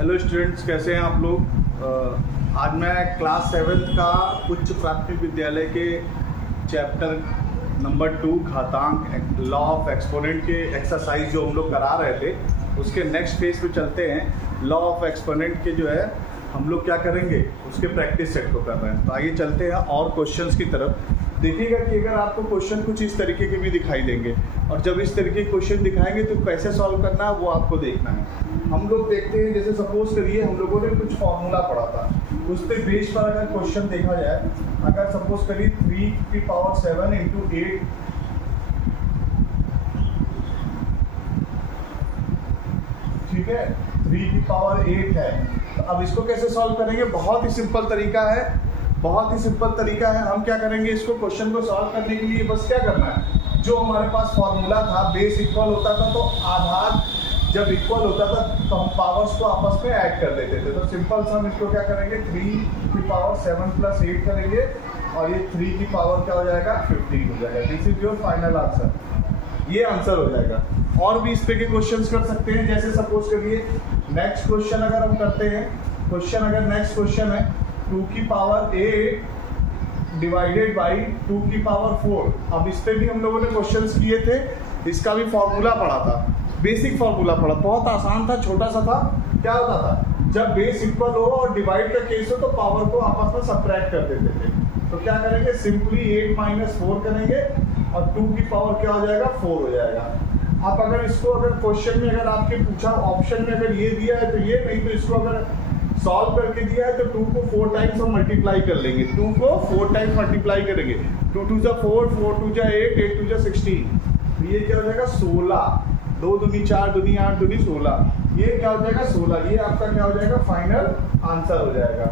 Hello students, कैसे हैं आप लोग। आज मैं क्लास 7 का उच्च प्राथमिक विद्यालय के चैप्टर नंबर 2 घातांक लॉ ऑफ एक्सपोनेंट के एक्सरसाइज जो हम लोग करा रहे थे उसके नेक्स्ट फेज पे चलते हैं। लॉ ऑफ एक्सपोनेंट के जो है हम लोग क्या करेंगे उसके प्रैक्टिस सेट को कर रहे हैं। तो आइए चलते हैं और क्वेश्चंस की तरफ। देखिएगा कि अगर आपको क्वेश्चन कुछ इस तरीके के भी दिखाई देंगे और जब इस तरीके के क्वेश्चन दिखाएंगे तो कैसे सॉल्व करना है वो आपको देखना है। हम लोग देखते हैं, जैसे सपोज करिए हम लोगों ने कुछ फॉर्मूला पढ़ा था, उस पे बेस पर अगर क्वेश्चन देखा जाए, अगर सपोज करिए 3⁷ इंटू 8 ठीक है, 3⁸ है। तो अब इसको कैसे सॉल्व करेंगे? बहुत ही सिंपल तरीका है, बहुत ही सिंपल तरीका है। हम क्या करेंगे, इसको क्वेश्चन को सॉल्व करने के लिए बस क्या करना है, जो हमारे पास फॉर्मूला था बेस इक्वल होता था तो आधार जब इक्वल होता था तो हम पावर्स को आपस में ऐड कर देते थे। तो सिंपल से हम इसको क्या करेंगे, 3⁷ + 8 करेंगे और ये 3 की पावर क्या हो जाएगा, 15 हो जाएगा। This is your final answer, ये आंसर हो जाएगा। और भी इस पे के क्वेश्चंस कर सकते हैं, जैसे सपोज करिए नेक्स्ट क्वेश्चन अगर हम करते हैं, क्वेश्चन अगर नेक्स्ट क्वेश्चन है 2⁸ डिवाइडेड बाई 2⁴। अब इस पे भी हम लोगों ने क्वेश्चंस किए थे, इसका भी फॉर्मूला पढ़ा था, बेसिक फॉर्मूला पढ़ा, बहुत आसान था, छोटा सा था। क्या होता था, जब बेस इक्वल हो और डिवाइड का केस हो तो पावर को आपस में सबट्रैक्ट कर देते थे। तो क्या करेंगे, सिंपली 8 - 4 करेंगे और 2 की पावर क्या हो जाएगा, 4 हो जाएगा। आप अगर इसको अगर क्वेश्चन में अगर आपके पूछा ऑप्शन में अगर ये दिया है तो ये, नहीं तो इसको अगर सॉल्व करके दिया है तो 2 को 4 टाइम्स हम मल्टीप्लाई कर लेंगे, 2 को 4 टाइम्स मल्टीप्लाई करेंगे। 2 × 2 = 4, 4 × 2 = 8, 8 × 2 = 16। ये क्या हो जाएगा, 16। 2 दूनी 4, दूनी 8, दूनी 16। ये क्या हो जाएगा, 16। ये आपका क्या हो जाएगा, फाइनल आंसर हो जाएगा।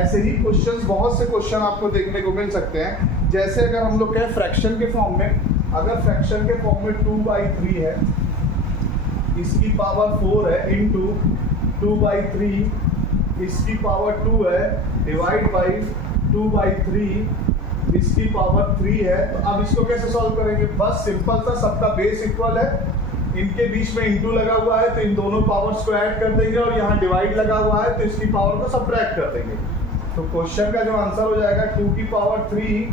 ऐसे ही क्वेश्चंस, बहुत से क्वेश्चन आपको देखने को मिल सकते हैं। जैसे अगर हम लोग कहें फ्रैक्शन के फॉर्म में, अगर फ्रैक्शन के फॉर्म में 2/3 है, इसकी पावर 4 है, इंटू 2/3 इसकी पावर 2 है, डिवाइड बाई 2/3 इसकी पावर 3 है। तो अब इसको कैसे सॉल्व करेंगे, बस सिंपल सा, सबका बेस इक्वल है, इनके बीच में इंटू लगा हुआ है तो इन दोनों पावर्स को ऐड कर देंगे और यहाँ डिवाइड लगा हुआ है तो इसकी पावर को सबट्रैक्ट कर देंगे। तो क्वेश्चन का जो आंसर हो जाएगा 2⁵ 3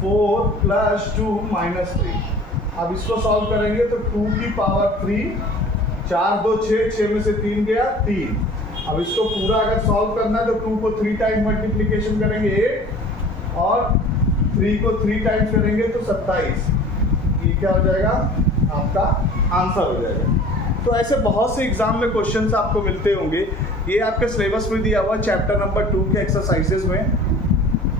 4 + 2 - 3। अब इसको सॉल्व करेंगे तो 2⁵ 3 4 2 6, 6 में से 3 गया 3। अब इसको पूरा अगर सॉल्व करना है तो 2 को 3 टाइम्स मल्टीप्लिकेशन करेंगे 8 और 3 को 3 टाइम्स करेंगे तो 27। ये क्या हो जाएगा, आपका आंसर हो जाएगा। तो ऐसे बहुत से एग्जाम में क्वेश्चंस आपको मिलते होंगे। ये आपके सिलेबस में दिया हुआ चैप्टर नंबर 2 के एक्सरसाइजेस में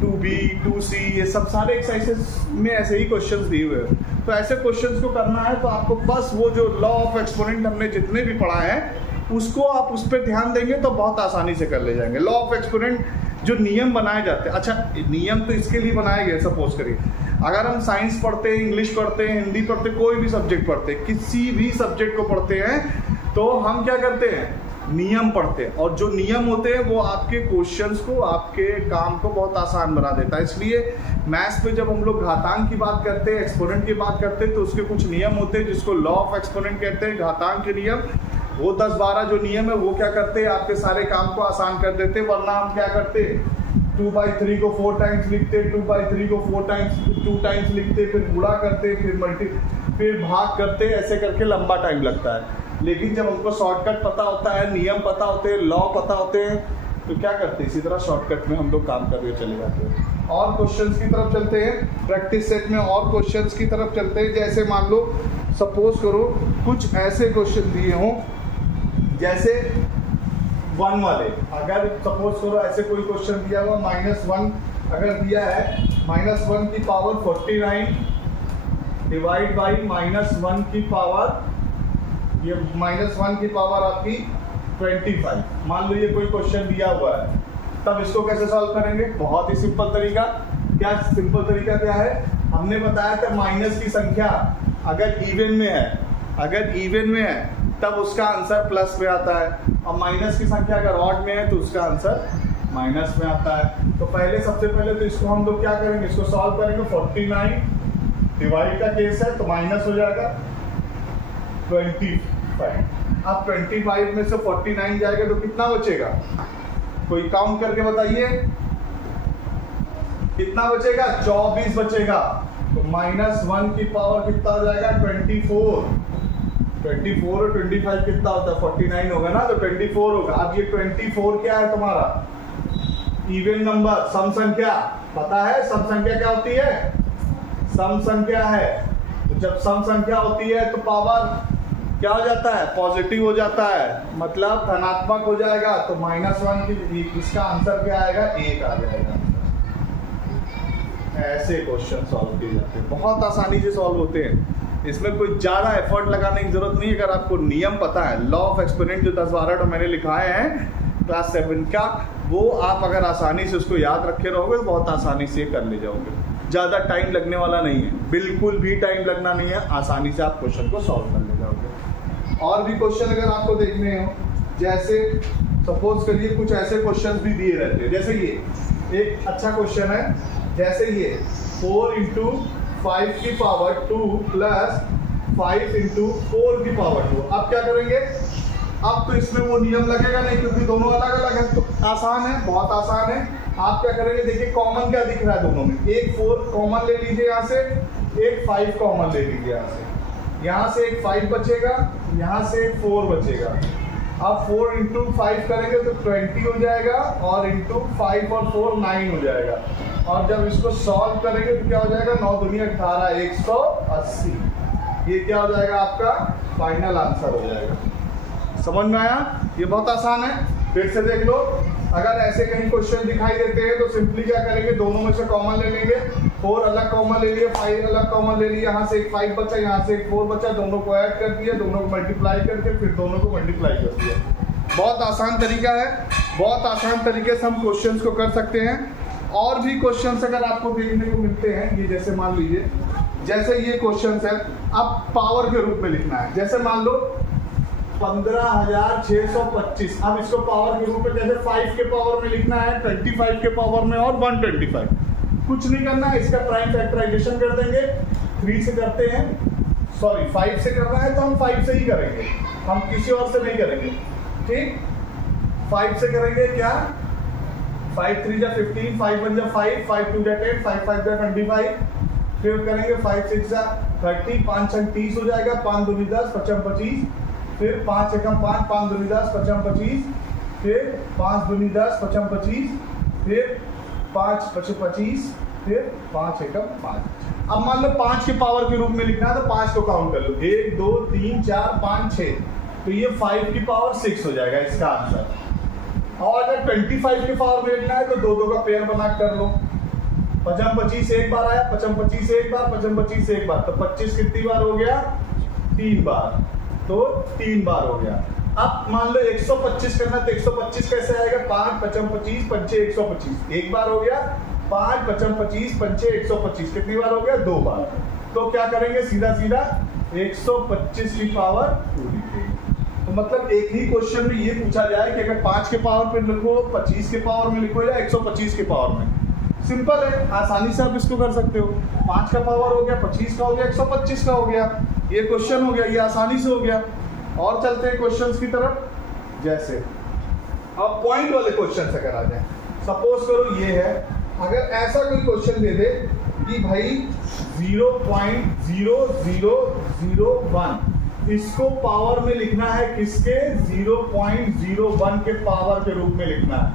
2B 2C ये सब सारे एक्सरसाइजेस में ऐसे ही क्वेश्चंस दिए हुए हैं। तो ऐसे क्वेश्चंस को करना है तो आपको बस वो जो लॉ ऑफ एक्सपोनेंट हमने जितने भी पढ़ा है उसको आप उस पर ध्यान देंगे तो बहुत आसानी से कर ले जाएंगे। लॉ ऑफ एक्सपोनेंट जो नियम बनाए जाते हैं, अच्छा नियम तो इसके लिए बनाए गए, सपोज करिए अगर हम साइंस पढ़ते हैं, इंग्लिश पढ़ते हैं, हिंदी पढ़ते हैं, कोई भी सब्जेक्ट पढ़ते हैं, किसी भी सब्जेक्ट को पढ़ते हैं तो हम क्या करते हैं, नियम पढ़ते हैं। और जो नियम होते हैं वो आपके क्वेश्चंस को, आपके काम को बहुत आसान बना देता है। इसलिए मैथ्स पे जब हम लोग घातांक की बात करते हैं, एक्सपोनेंट की बात करते हैं तो उसके कुछ नियम होते हैं जिसको लॉ ऑफ एक्सपोनेंट कहते हैं, घातांक के नियम। वो 10-12 जो नियम है वो क्या करते हैं, आपके सारे काम को आसान कर देते हैं। वरना हम क्या करते हैं, 2/3 को 4 टाइम्स लिखते, 2/3 को 2 टाइम्स लिखते, फिर गुणा करते, फिर भाग करते, ऐसे करके लंबा टाइम लगता है। लेकिन जब हमको शॉर्टकट पता होता है, नियम पता होते हैं, लॉ पता होते हैं तो क्या करते हैं, इसी तरह शॉर्टकट में हम लोग काम करके चले जाते हैं। और क्वेश्चंस की तरफ चलते हैं, प्रैक्टिस सेट में और क्वेश्चंस की तरफ चलते हैं। जैसे मान लो सपोज करो कुछ ऐसे क्वेश्चन दिए हों, जैसे 1 वाले, अगर सपोज करो ऐसे कोई क्वेश्चन दिया हुआ -1 अगर दिया है, -1 की पावर 49 डिवाइड बाई -1 की पावर, ये -1 की पावर आपकी 25। मान लो ये कोई क्वेश्चन दिया हुआ है, तब इसको कैसे सॉल्व करेंगे, बहुत ही सिंपल तरीका। क्या सिंपल तरीका क्या है, हमने बताया था माइनस की संख्या अगर इवन में है, अगर इवन में है तब उसका आंसर प्लस में आता है, और माइनस की संख्या अगर ऑड में है तो उसका आंसर माइनस में आता है। तो पहले सबसे पहले तो इसको हम लोग क्या करेंगे, इसको सॉल्व करेंगे। 49 डिवाइड का केस है तो माइनस हो जाएगा 25। अब 25 में से 49 जाएगा तो कितना बचेगा? कोई काउंट करके बताइए कितना बचेगा? 24 बचेगा। तो -1 की पावर कितना हो जाएगा? 24। 24 और 25 कितना होता है? 49 होगा ना, तो 24 होगा। अब ये 24 क्या है तुम्हारा? इवन नंबर, सम संख्या। पता है सम संख्या क्या होती है? सम संख्या है। तो जब सम संख्या होती है तो पावर क्या हो जाता है? पॉजिटिव हो जाता है, मतलब धनात्मक हो जाएगा। तो -1 की इसका आंसर क्या आएगा? 1 आ जाएगा। ऐसे क्वेश्चन सॉल्व किए जाते हैं, बहुत आसानी से सॉल्व होते हैं। इसमें कोई ज़्यादा एफर्ट लगाने की जरूरत नहीं है। अगर आपको नियम पता है, लॉ ऑफ एक्सपोनेंट जो 10-12 तो मैंने लिखाए हैं क्लास 7 का, वो आप अगर आसानी से उसको याद रखे रहोगे तो बहुत आसानी से कर ले जाओगे। ज़्यादा टाइम लगने वाला नहीं है, बिल्कुल भी टाइम लगना नहीं है, आसानी से आप क्वेश्चन को सॉल्व कर ले जाओगे। और भी क्वेश्चन अगर आपको देखने हो, जैसे सपोज करिए कुछ ऐसे क्वेश्चन भी दिए रहते हैं, जैसे ये एक अच्छा क्वेश्चन है, जैसे ये 4 × 5 की पावर 2 प्लस 5 × 4 की पावर 2। अब क्या करेंगे? अब तो इसमें वो नियम लगेगा नहीं क्योंकि दोनों अलग अलग है, तो आसान है, बहुत आसान है। आप क्या करेंगे? देखिए कॉमन क्या दिख रहा है दोनों में, एक 4 कॉमन ले लीजिए यहाँ से, एक 5 कॉमन ले लीजिए यहाँ से। यहाँ से एक 5 बचेगा, यहाँ से एक 4 बचेगा। अब 4 × 5 करेंगे तो 20 हो जाएगा, और × 5 और 4 9 हो जाएगा। और जब इसको सॉल्व करेंगे तो क्या हो जाएगा? 9 दूनी 18, 180। ये क्या हो जाएगा? आपका फाइनल आंसर हो जाएगा। समझ में आया? ये बहुत आसान है, फिर से देख लो। अगर ऐसे कहीं क्वेश्चन दिखाई देते हैं तो सिंपली क्या करेंगे? दोनों में से कॉमन ले लेंगे। 4 अलग कॉमन ले लिए, 5 अलग कॉमन ले लिए, यहाँ से एक 5 बचा, यहाँ से एक 4 बचा, दोनों को ऐड कर दिया, दोनों को मल्टीप्लाई करके फिर दोनों को मल्टीप्लाई कर दिया। बहुत आसान तरीका है, बहुत आसान तरीके से हम क्वेश्चंस को कर सकते हैं। और भी क्वेश्चंस अगर आपको देखने को मिलते हैं, ये जैसे मान लीजिए, जैसे ये क्वेश्चंस है, अब पावर के रूप में लिखना है। जैसे मान लो 15,625। अब इसको पावर के रूप में जैसे 5 के पावर में लिखना है, 25 के पावर में और 125। कुछ नहीं करना है, इसका प्राइम फैक्टराइजेशन कर देंगे। 3 से करते हैं, सॉरी 5 से करना है तो हम 5 से ही करेंगे, हम किसी और से नहीं करेंगे। ठीक, 5 से करेंगे। क्या? 5 3 जा 15, 5 1 जा 5, 5 2 जा 10, 5 5 जा 25। फिर करेंगे 5 6 जा 30, 5 6 30 हो जाएगा, 5 2 10, 55 25। फिर 5 1 5, 5 2 10, 55 25। फिर 5 2 10, 55 25। फिर 5 5 25। फिर 5 1 5। अब मान लो 5 के पावर के रूप में लिखना है तो 5 को काउंट कर लो, 1 2 3 4 5 6। तो ये 5 की पावर 6 हो जाएगा इसका आंसर। और अगर 25 के पावर में लिखना है तो 2 2 का पेयर बना कर लो। 55 25 एक बार आया, 55 25 एक बार, 55 25 एक बार, तो 25 कितनी बार हो गया? 3 बार, तो 3 बार हो गया। अब मान लो 125 करना, तो 125 कैसे आएगा? 5 55 25 5 125, एक बार हो गया। 5 55 25 5 125 कितनी बार हो गया? 2 बार। तो क्या करेंगे? सीधा सीधा 125 की पावर 2 लिखेंगे। तो मतलब एक ही क्वेश्चन में ये पूछा जाए कि अगर 5 के पावर पे लिखो, 25 के पावर में लिखो या 125 के पावर में। सिंपल है, आसानी से आप इसको कर सकते हो। 5 का पावर हो गया, 25 का हो गया, 125 का हो गया, ये क्वेश्चन हो गया, ये आसानी से हो गया। और चलते हैं क्वेश्चंस की तरफ। जैसे अब पॉइंट वाले क्वेश्चन अगर आ जाए, सपोज करो ये है, अगर ऐसा कोई क्वेश्चन दे दे कि भाई 0.0001 इसको पावर में लिखना है, किसके? 0.01 के पावर के रूप में लिखना है,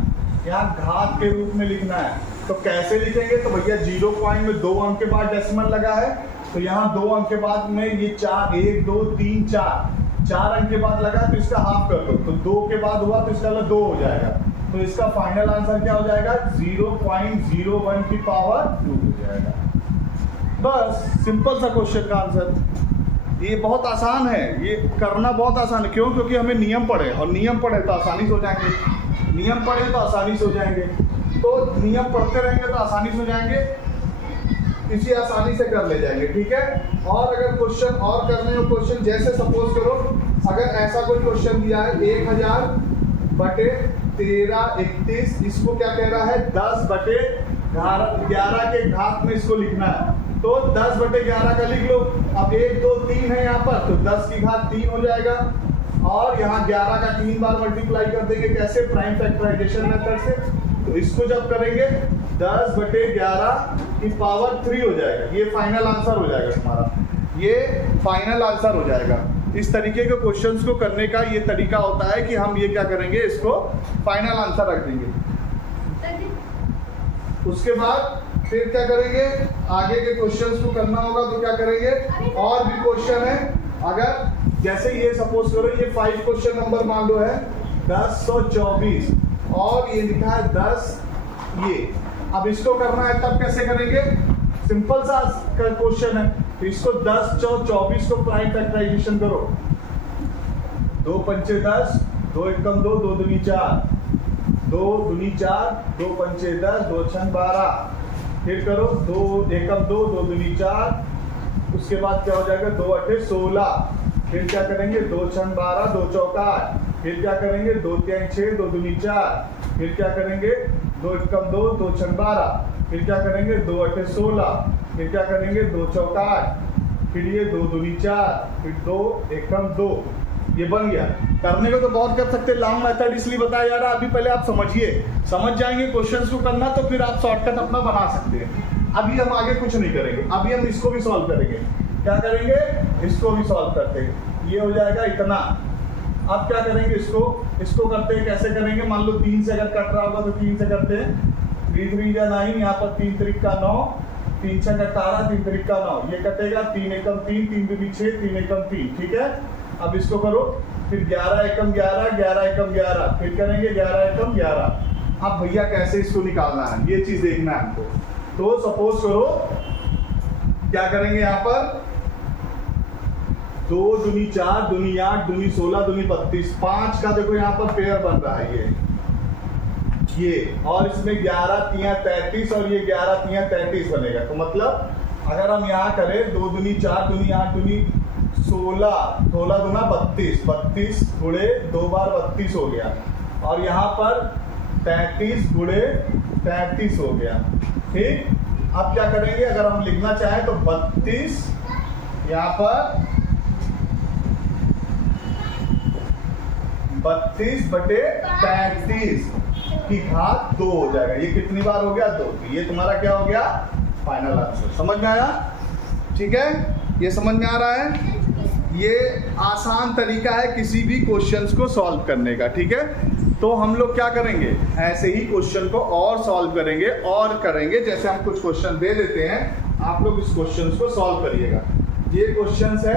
यहाँ घात के रूप में लिखना है। तो कैसे लिखेंगे? तो भैया 0 पॉइंट में 2 अंक के बाद डेसिमल लगा है, तो यहाँ 2 अंक के बाद में ये 4 1 2 3 4 अंक के बाद लगा, तो इसका हाफ कर दो, तो 2 के बाद हुआ तो इसका 2 हो जाएगा। तो इसका फाइनल आंसर क्या हो जाएगा? 0.01 की पावर 2 हो जाएगा। बस सिंपल सा क्वेश्चन का आंसर। ये बहुत आसान है, ये करना बहुत आसान है। क्यों? क्योंकि हमें नियम पढ़े, और नियम पढ़े तो आसानी से हो जाएंगे, नियम पढ़े तो आसानी से हो जाएंगे। तो नियम पढ़ते रहेंगे तो आसानी से हो जाएंगे, इसी आसानी से कर ले जाएंगे। ठीक है। और अगर क्वेश्चन और करने हो क्वेश्चन, जैसे सपोज करो अगर ऐसा कोई क्वेश्चन दिया है 1000 बटे 13 31, इसको क्या कह रहा है? 10 बटे 11 के घात में इसको लिखना है, तो 10 बटे 11 का लिख लो। अब 1 2 3 है यहाँ पर, तो 10 की घात 3 हो जाएगा। और यहाँ 11 का 3 बार मल्टीप्लाई कर देंगे, कैसे? प्राइम फैक्टराइजेशन मेथड से। तो इसको जब करेंगे 10/11 की पावर 3 हो जाएगा। ये फाइनल आंसर हो जाएगा तुम्हारा, ये फाइनल आंसर हो जाएगा। इस तरीके के क्वेश्चंस को करने का ये तरीका होता है कि हम ये क्या करेंगे, इसको फाइनल आंसर रख देंगे। उसके बाद फिर क्या करेंगे, आगे के क्वेश्चंस को करना होगा तो क्या करेंगे, और भी क्वेश्चन है। अगर जैसे ये सपोज करो ये 5 क्वेश्चन नंबर मान लो है 1024 और ये लिखा है 10 ये। अब इसको करना है तब कैसे करेंगे, सिंपल सा क्वेश्चन है। तो इसको 10 और 24 को प्राइम फैक्टराइजेशन करो, 2 पंचे 10, 2 एकम 2, 2 दूनी 4, 2 दूनी 4, 2 पंचे 10, 2 छन 12। फिर करो 2 एकम 2, 2 दूनी 4, उसके बाद क्या हो जाएगा 2 अठे 16। फिर क्या करेंगे 2 छन 12, 2 चौका 8। फिर क्या करेंगे 2 3 6, 2 दूनी 4। फिर क्या करेंगे 2 एकम 2, 2 छन 12। फिर क्या करेंगे 2 अठे 16। फिर क्या करेंगे 2 चौका 8। फिर ये 2 दूनी 4, फिर 2 एकम 2। ये बन गया। करने को तो बहुत कर सकते, लॉन्ग मेथड इसलिए बताया जा रहा है। अभी पहले आप समझिए, समझ जाएंगे क्वेश्चंस को करना तो फिर आप शॉर्टकट अपना बना सकते हैं। अभी हम आगे कुछ नहीं करेंगे, अभी हम इसको भी सॉल्व करेंगे। क्या करेंगे, इसको भी सॉल्व करते हैं। ये हो जाएगा इतना। अब क्या करेंगे, इसको करते हैं। कैसे करेंगे, मान लो 3 से अगर कट रहा होगा तो 3 से करते हैं। 3 3 जा 9, यहाँ पर 3 3 का 9, 3 6 का 18, 3 3 का 9। ये कटेगा 3 एकम 3, 3 दूनी 6, 3 एकम 3। ठीक है, अब इसको करो। फिर 11 एकम 11, 11 एकम 11। फिर करेंगे 11 एकम 11। अब भैया कैसे इसको निकालना है, ये चीज देखना है हमको। तो सपोज करो क्या करेंगे, यहाँ पर 2 दूनी 4, दूनी 8, दूनी 16, दूनी 32। 5 का देखो यहाँ पर पेयर बन रहा है ये, और इसमें 11 तियां 33 और ये 11 तियां 33 बनेगा। तो मतलब अगर हम यहाँ करें 2 दूनी 4, दूनी 8, दूनी 16, 16 दूना 32, 32 गुणे 2 बार 32 हो गया। और यहाँ पर 33 गुणे 33 हो गया। ठीक, अब क्या करेंगे, अगर हम लिखना चाहें तो 32 यहाँ पर 32/33 की घात 2 हो जाएगा। ये कितनी बार हो गया, 2। तो ये तुम्हारा क्या हो गया, फाइनल आंसर। समझ में आया? ठीक है, ये समझ में आ रहा है। ये आसान तरीका है किसी भी क्वेश्चंस को सॉल्व करने का। ठीक है, तो हम लोग क्या करेंगे, ऐसे ही क्वेश्चन को और सॉल्व करेंगे और करेंगे। जैसे हम कुछ क्वेश्चन दे देते हैं, आप लोग इस क्वेश्चन को सॉल्व करिएगा। ये क्वेश्चन है,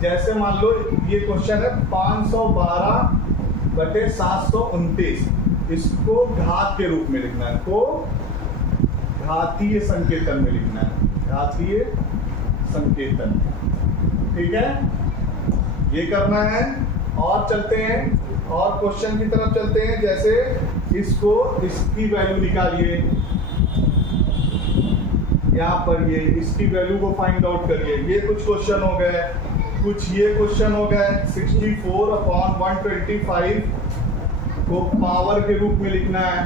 जैसे मान लो ये क्वेश्चन है 512/729। इसको घात के रूप में लिखना है, को घातीय संकेतन में लिखना है, घातीय संकेतन। ठीक है, ये करना है। और चलते हैं और क्वेश्चन की तरफ चलते हैं। जैसे इसकी वैल्यू निकालिए, यहाँ पर ये इसकी वैल्यू को फाइंड आउट करिए। ये कुछ क्वेश्चन हो गए, कुछ ये क्वेश्चन हो गए। 64/125 को पावर के रूप में लिखना है,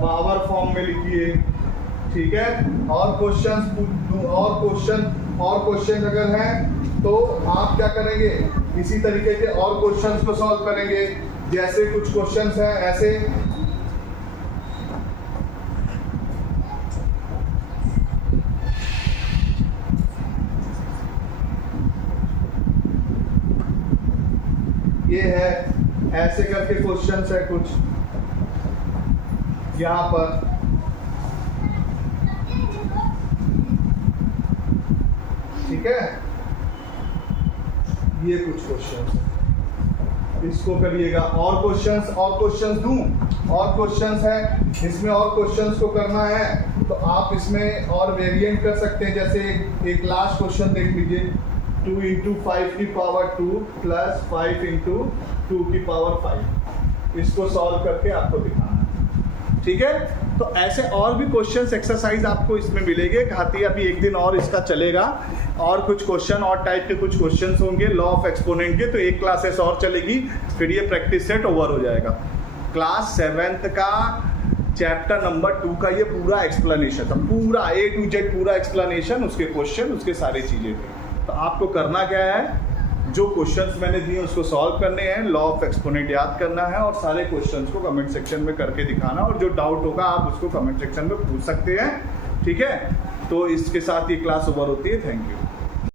पावर फॉर्म में लिखिए। ठीक है, और क्वेश्चन अगर हैं तो आप क्या करेंगे, इसी तरीके के और क्वेश्चंस को सॉल्व करेंगे। जैसे कुछ क्वेश्चंस हैं ऐसे, ये है, ऐसे करके क्वेश्चंस है कुछ यहाँ पर। ठीक है, ये कुछ क्वेश्चंस, इसको करिएगा। और क्वेश्चंस दूं, और क्वेश्चंस है इसमें, और क्वेश्चंस को करना है तो आप इसमें और वेरिएंट कर सकते हैं। जैसे एक लास्ट क्वेश्चन देख लीजिए, 2 × 5 की पावर 2 प्लस 5 × 2 की पावर 5। इसको सॉल्व करके आपको दिखाना है। ठीक है, तो ऐसे और भी क्वेश्चंस एक्सरसाइज आपको इसमें मिलेंगे। घाती अभी एक दिन और इसका चलेगा, और कुछ क्वेश्चन और टाइप के कुछ क्वेश्चंस होंगे लॉ ऑफ एक्सपोनेंट के। तो एक क्लासेस और चलेगी, फिर ये प्रैक्टिस सेट ओवर हो जाएगा। क्लास 7th का चैप्टर नंबर 2 का ये पूरा एक्सप्लेनेशन था, पूरा A to Z पूरा एक्सप्लेनेशन, उसके क्वेश्चन, उसके सारी चीज़ें थी। तो आपको करना क्या है, जो क्वेश्चंस मैंने दिए उसको सॉल्व करने हैं, लॉ ऑफ एक्सपोनेंट याद करना है और सारे क्वेश्चंस को कमेंट सेक्शन में करके दिखाना, और जो डाउट होगा आप उसको कमेंट सेक्शन में पूछ सकते हैं। ठीक है, तो इसके साथ ये क्लास ओवर होती है। Thank you.